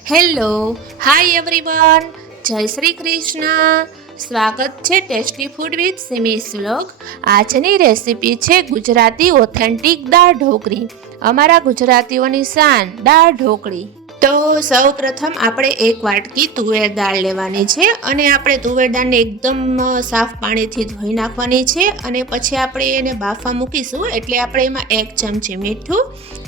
Hello, hi everyone. જય શ્રી કૃષ્ણ. સ્વાગત છે ટેસ્ટી ફૂડ વિથ સિમી શ્લોક. આજની રેસીપી છે ગુજરાતી ઓથેન્ટિક દાળ ઢોકળી. અમારા ગુજરાતીઓની શાન, દાળ ઢોકળી. તો સૌ પ્રથમ આપણે એક વાટકી તુવેર દાળ લેવાની છે અને આપણે તુવેર દાળને એકદમ સાફ પાણીથી ધોઈ નાખવાની છે અને પછી આપણે એને બાફા મૂકીશું. એટલે આપણે એમાં એક ચમચી મીઠું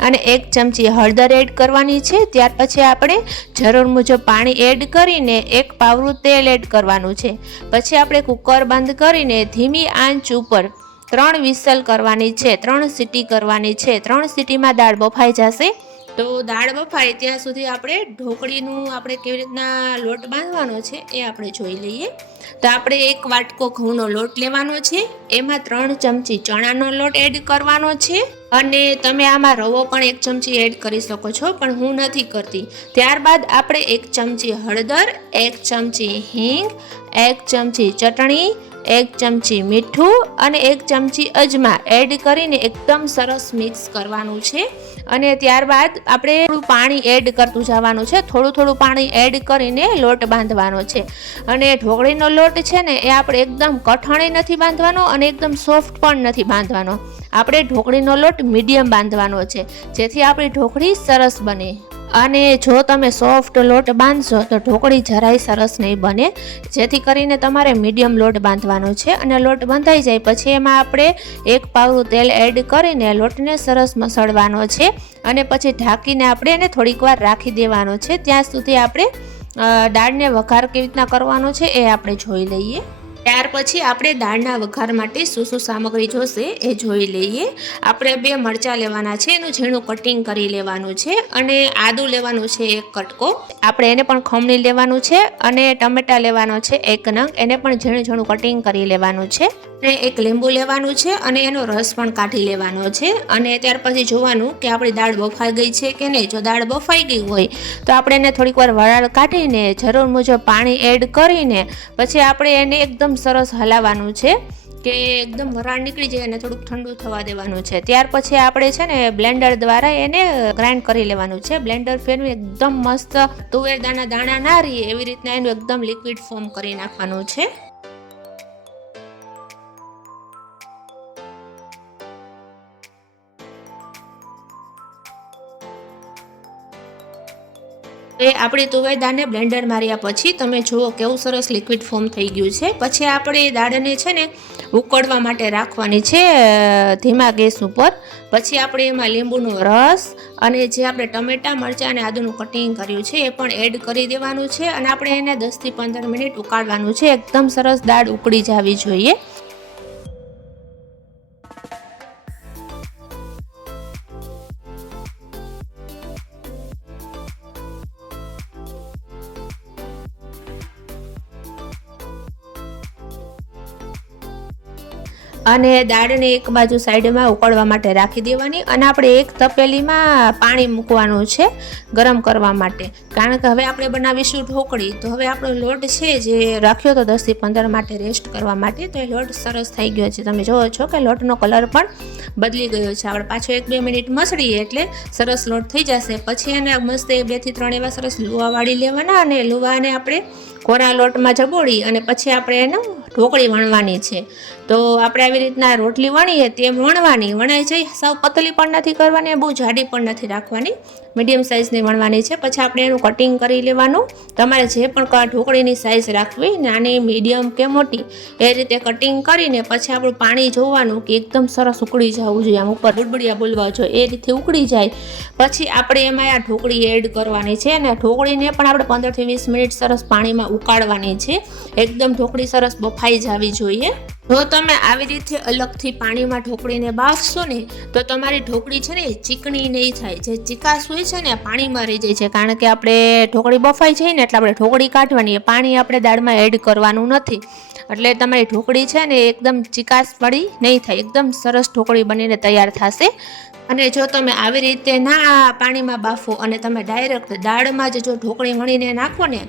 અને એક ચમચી હળદર એડ કરવાની છે. ત્યાર પછી આપણે જરૂર મુજબ પાણી એડ કરીને એક પાવરું તેલ એડ કરવાનું છે. પછી આપણે કુકર બંધ કરીને ધીમી આંચ ઉપર ત્રણ વિસલ કરવાની છે. ત્રણ સીટી કરવાની છે. ત્રણ સીટીમાં દાળ બફાઈ જશે. તો દાળ બફાય ત્યાં સુધી આપણે ઢોકળીનું આપણે કેવી રીતના લોટ બાંધવાનો છે એ આપણે જોઈ લઈએ. તો આપણે એક વાટકો ઘઉંનો લોટ લેવાનો છે, એમાં ત્રણ ચમચી ચણાનો લોટ એડ કરવાનો છે અને તમે આમાં રવો પણ એક ચમચી એડ કરી શકો છો, પણ હું નથી કરતી. ત્યારબાદ આપણે એક ચમચી હળદર, એક ચમચી હિંગ, એક ચમચી ચટણી એક ચમચી મીઠું અને એક ચમચી અજમા એડ કરીને એકદમ સરસ મિક્સ કરવાનું છે. અને ત્યારબાદ આપણે થોડું પાણી એડ કરતું જવાનું છે. થોડું થોડું પાણી એડ કરીને લોટ બાંધવાનો છે. અને ઢોકળીનો લોટ છે ને, એ આપણે એકદમ કઠણે નથી બાંધવાનો અને એકદમ સોફ્ટ પણ નથી બાંધવાનો. આપણે ઢોકળીનો લોટ મીડિયમ બાંધવાનો છે. જેથી આપણી ઢોકળી સરસ બને. અને જો તમે સોફ્ટ લોટ બાંધશો તો ઢોકળી જરાય સરસ નહીં બને. જેથી કરીને તમારે મીડિયમ લોટ બાંધવાનો છે અને લોટ બંધાઈ જાય પછી એમાં આપણે એક પાવરું તેલ એડ કરીને લોટને સરસ મસળવાનો છે અને પછી ઢાંકીને આપણે એને થોડીક વાર રાખી દેવાનો છે. ત્યાં સુધી આપણે દાળને વઘાર કેવી રીતના કરવાનો છે એ આપણે જોઈ લઈએ. ત્યાર પછી આપણે દાળના વઘાર માટે શું શું સામગ્રી જોશે એ જોઈ લઈએ. આપણે બે મરચાં લેવાના છે, એનું ઝીણું કટિંગ કરી લેવાનું છે અને આદું લેવાનું છે એક કટકો. આપણે એને પણ ખમણી લેવાનું છે અને ટમેટા લેવાનો છે એક નંગ. એને પણ ઝીણું ઝીણું કટિંગ કરી લેવાનું છે. અને એક લીંબુ લેવાનું છે અને એનો રસ પણ કાઢી લેવાનો છે. અને ત્યાર પછી જોવાનું કે આપણી દાળ બફાઈ ગઈ છે કે નહીં. જો દાળ બફાઈ ગઈ હોય, તો આપણે એને થોડીક વાર વરાળ કાઢીને, જરૂર મુજબ પાણી એડ કરીને, પછી આપણે એને એકદમ સરસ હલાવવાનું છે કે એકદમ વરાળ નીકળી જાય અને થોડુંક ઠંડુ થવા દેવાનું છે. ત્યાર પછી આપણે છે ને બ્લેન્ડર દ્વારા એને ગ્રાઇન્ડ કરી લેવાનું છે. બ્લેન્ડર ફેરવી એકદમ મસ્ત તુવેર દાણા દાણા ના રહીએ એવી રીતના એનું એકદમ લિક્વિડ ફોર્મ કરી નાખવાનું છે. એ આપણી તુવેર દાળને બ્લેન્ડર માર્યા પછી તમે જુઓ કેવું સરસ લિક્વિડ ફોર્મ થઈ ગયું છે. પછી આપણે એ દાળને છે ને ઉકળવા માટે રાખવાની છે ધીમા ગેસ ઉપર. પછી આપણે એમાં લીંબુનો રસ અને જે આપણે ટમેટા, મરચાં અને આદુનું કટિંગ કર્યું છે એ પણ એડ કરી દેવાનું છે અને આપણે એને દસથી પંદર મિનિટ ઉકાળવાનું છે. એકદમ સરસ દાળ ઉકળી જવી જોઈએ. અને દાળને એક બાજુ સાઈડમાં ઉકળવા માટે રાખી દેવાની અને આપણે એક તપેલીમાં પાણી મૂકવાનું છે ગરમ કરવા માટે. કારણ કે હવે આપણે બનાવીશું ઢોકળી. તો હવે આપણો લોટ છે જે રાખ્યો તો દસથી પંદર માટે રેસ્ટ કરવા માટે. તો એ લોટ સરસ થઈ ગયો છે. તમે જુઓ છો કે લોટનો કલર પણ બદલી ગયો છે. આપણે પાછો એક બે મિનિટ મસળીએ એટલે સરસ લોટ થઈ જશે. પછી એને મસ્ત એ બેથી ત્રણ એવા સરસ લુવા વાળી લેવાના અને લુવાને આપણે કોરા લોટમાં જબોળી અને પછી આપણે એને ઢોકળી વણવાની છે. તો આપણે આવી રીતના રોટલી વણીએ તેમ વણવાની. વણાઈ છે, સાવ પતલી પણ નથી કરવાની બહુ જાડી પણ નથી રાખવાની. મીડિયમ સાઇઝની વણવાની છે. પછી આપણે એનું કટિંગ કરી લેવાનું. તમારે જે પણ ઢોકળીની સાઇઝ રાખવી, નાની, મીડિયમ કે મોટી, એ રીતે કટિંગ કરીને પછી આપણું પાણી જોવાનું કે એકદમ સરસ ઉકળી જવું જોઈએ. આમ ઉપર બુડબડિયા બોલવા જોઈએ એ રીતે ઉકળી જાય. પછી આપણે એમાં આ ઢોકળી એડ કરવાની છે અને ઢોકળીને પણ આપણે પંદરથી વીસ મિનિટ સરસ પાણીમાં ઉકાળવાની છે. એકદમ ઢોકળી સરસ બફાઈ જવી જોઈએ. જો તમે આવી રીતે અલગથી પાણીમાં ઢોકળીને બાફશો ને, તો તમારી ઢોકળી છે ને ચીકણી નહીં થાય. જે ચીકાશ હોય છે ને પાણીમાં રહી જાય છે. કારણ કે આપણે ઢોકળી બફાઈ જાય ને, એટલે આપણે ઢોકળી કાઢવાની. પાણી આપણે દાળમાં એડ કરવાનું નથી. એટલે તમારી ઢોકળી છે ને એકદમ ચિકાસવાળી નહીં થાય. એકદમ સરસ ઢોકળી બનીને તૈયાર થશે. અને જો તમે આવી રીતે ના પાણીમાં બાફો અને તમે ડાયરેક્ટ દાળમાં જ જો ઢોકળી વણીને નાખો ને,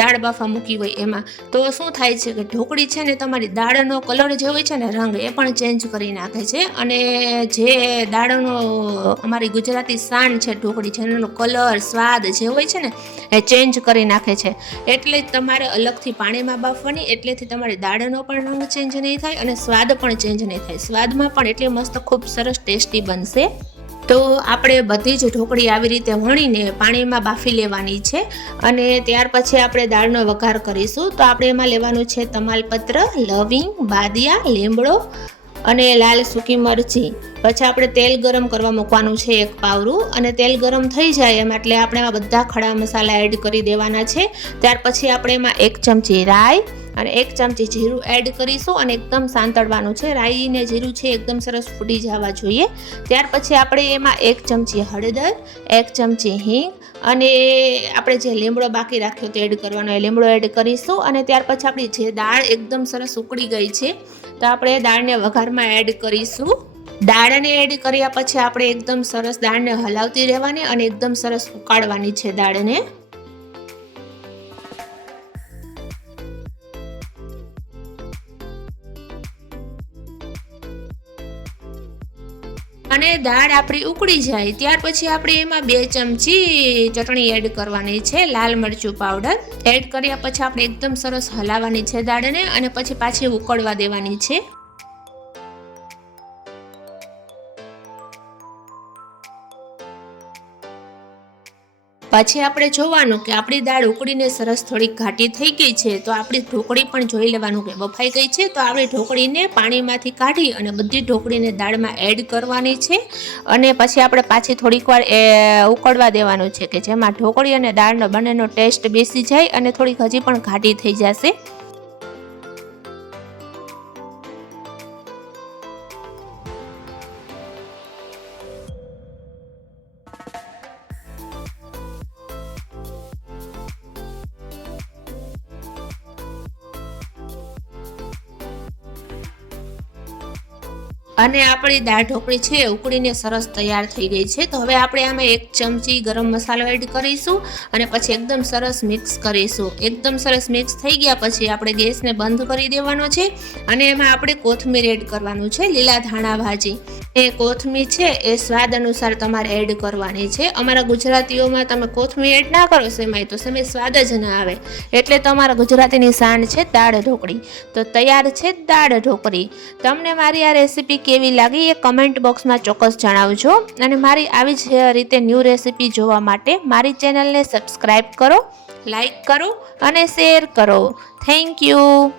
દાળ બાફા મૂકી હોય એમાં, તો શું થાય છે કે ઢોકળી છે ને તમારી દાળનો કલર જે હોય છે ને રંગ એ પણ ચેન્જ કરી નાખે છે. અને જે દાળનો અમારી ગુજરાતી શાન છે ઢોકળી એનો કલર, સ્વાદ જે હોય છે ને એ ચેન્જ કરી નાખે છે. એટલે જ તમારે અલગથી પાણીમાં બાફવાની, એટલેથી તમારી દાળનો પણ રંગ ચેન્જ નહીં થાય અને સ્વાદ પણ ચેન્જ નહીં થાય. સ્વાદમાં પણ એટલી મસ્ત ખૂબ સરસ ટેસ્ટી બનશે. તો આપણે બધી જ ઢોકળી આવી રીતે વણીને પાણીમાં બાફી લેવાની છે અને ત્યાર પછી આપણે દાળનો વઘાર કરીશું. તો આપણે એમાં લેવાનું છે તમાલપત્ર, લવિંગ, બાદિયા લીમડો અને લાલ સૂકી મરચી. પછી આપણે તેલ ગરમ કરવા મૂકવાનું છે એક પાવરું અને તેલ ગરમ થઈ જાય એમ એટલે આપણે એમાં બધા ખડા મસાલા એડ કરી દેવાના છે. ત્યાર પછી આપણે એમાં એક ચમચી રાઈ અને એક ચમચી જીરું એડ કરીશું અને એકદમ સાંતળવાનું છે. રાઈને જીરું છે એકદમ સરસ ફૂટી જવા જોઈએ. ત્યાર પછી આપણે એમાં એક ચમચી હળદર, એક ચમચી હિંગ અને આપણે જે લીમડો બાકી રાખ્યો તે એડ કરવાનો એ લીમડો એડ કરીશું અને ત્યાર પછી આપણી જે દાળ એકદમ સરસ ઉકળી ગઈ છે તો આપણે દાળને વઘારમાં એડ કરીશું. દાળને એડ કર્યા પછી આપણે એકદમ સરસ દાળને હલાવતી રહેવાની અને એકદમ સરસ ઉકાળવાની છે દાળને. અને દાળ આપણી ઉકળી જાય, ત્યાર પછી આપણે એમાં બે ચમચી ચટણી એડ કરવાની છે, લાલ મરચું પાવડર એડ કર્યા પછી આપણે એકદમ સરસ હલાવવાની છે દાળને અને પછી પાછી ઉકળવા દેવાની છે. પછી આપણે જોવાનું કે આપણી દાળ ઉકળીને સરસ થોડીક ઘાટી થઈ ગઈ છે, તો આપણી ઢોકળી પણ જોઈ લેવાનું કે બફાઈ ગઈ છે, તો આપણે ઢોકળીને પાણીમાંથી કાઢી અને બધી ઢોકળીને દાળમાં એડ કરવાની છે. અને પછી આપણે પાછી થોડીક વાર એ ઉકળવા દેવાનું છે કે જેમાં ઢોકળી અને દાળનો બંનેનો ટેસ્ટ બેસી જાય અને થોડીક હજી પણ ઘાટી થઈ જશે. અને આપણી દાળ ઢોકળી છે ઉકળીને સરસ તૈયાર થઈ ગઈ છે. તો હવે આપણે આમાં એક ચમચી ગરમ મસાલો એડ કરીશું અને પછી એકદમ સરસ મિક્સ કરીશું. એકદમ સરસ મિક્સ થઈ ગયા પછી આપણે ગેસને બંધ કરી દેવાનો છે અને એમાં આપણે કોથમીર એડ કરવાનું છે, લીલા ધાણા ભાજી. એ કોથમીર છે, એ સ્વાદ અનુસાર તમારે એડ કરવાની છે. અમારા ગુજરાતીઓમાં તમે કોથમીર એડ ના કરો સેમાય તો સેમાય સ્વાદ જ ના આવે. એટલે તમારા ગુજરાતીની શાન છે દાળ ઢોકળી. તો તૈયાર છે દાળ ઢોકળી. તમને મારી આ રેસીપી કેવી લાગી એ કમેન્ટ બોક્સમાં ચોક્કસ જણાવજો. અને મારી આવી જ રીતે ન્યૂ રેસીપી જોવા માટે મારી ચેનલને સબસ્ક્રાઈબ કરો લાઈક કરો અને શેર કરો. Thank you